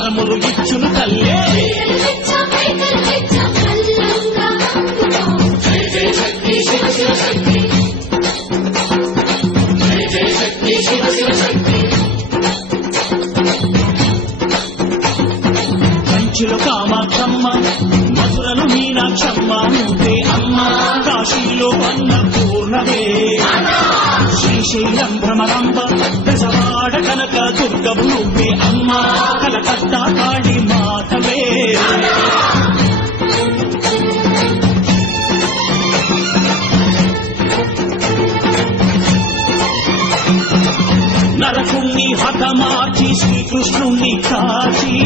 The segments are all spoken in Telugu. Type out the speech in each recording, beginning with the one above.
అడిగిన వరములు ఇచ్చును తల్లే. కంచులు కామాక్షమ్మ మధురలు మీనాక్షమ్మ నువ్వే అమ్మ. కాశీలో అన్న పూర్ణమే శ్రీశైలం భ్రమరంబ దశవాడ కనక దుర్గము నువ్వే అమ్మ కలకత్తా కాళీ మాతవే. నరకుణ్ణి హతమార్చి శ్రీకృష్ణుణ్ణి కాచి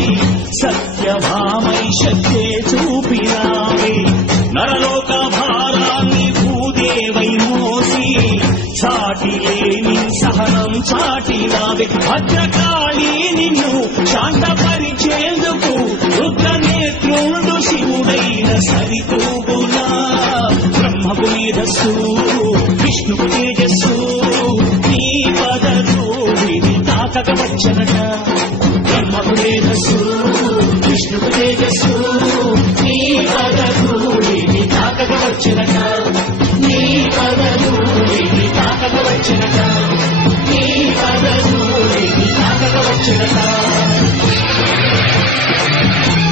సత్యభామై శక్తే చూపినావే. నరలోకా చాటి లేని సహనం చాటినావే. భద్రకాళి నిన్ను శాంతపరిచేందుకు రుద్రనేత్రుడు శివుడైన సరితూగునా. బ్రహ్మకు మేధస్సు విష్ణుకు తేజస్సు నీ పదరూపిని తాకక వచ్చనట. すごい!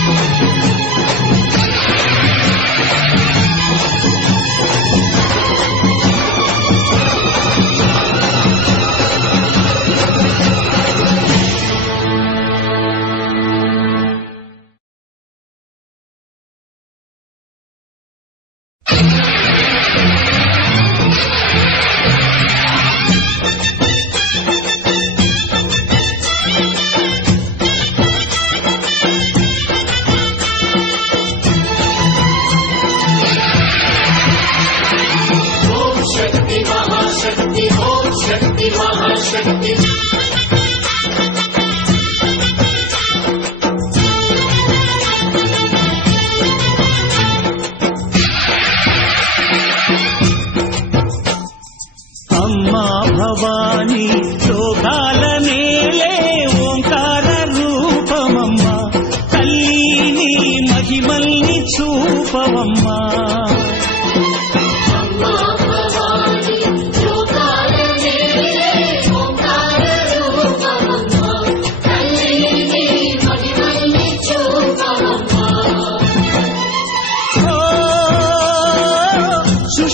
అమ్మా భవాని లోకాల నేలే ఓంకార రూపమమ్మా. తల్లిని మహిమల్ని చూపవమ్మా.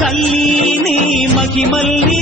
తల్లి నీ మహిమల్లి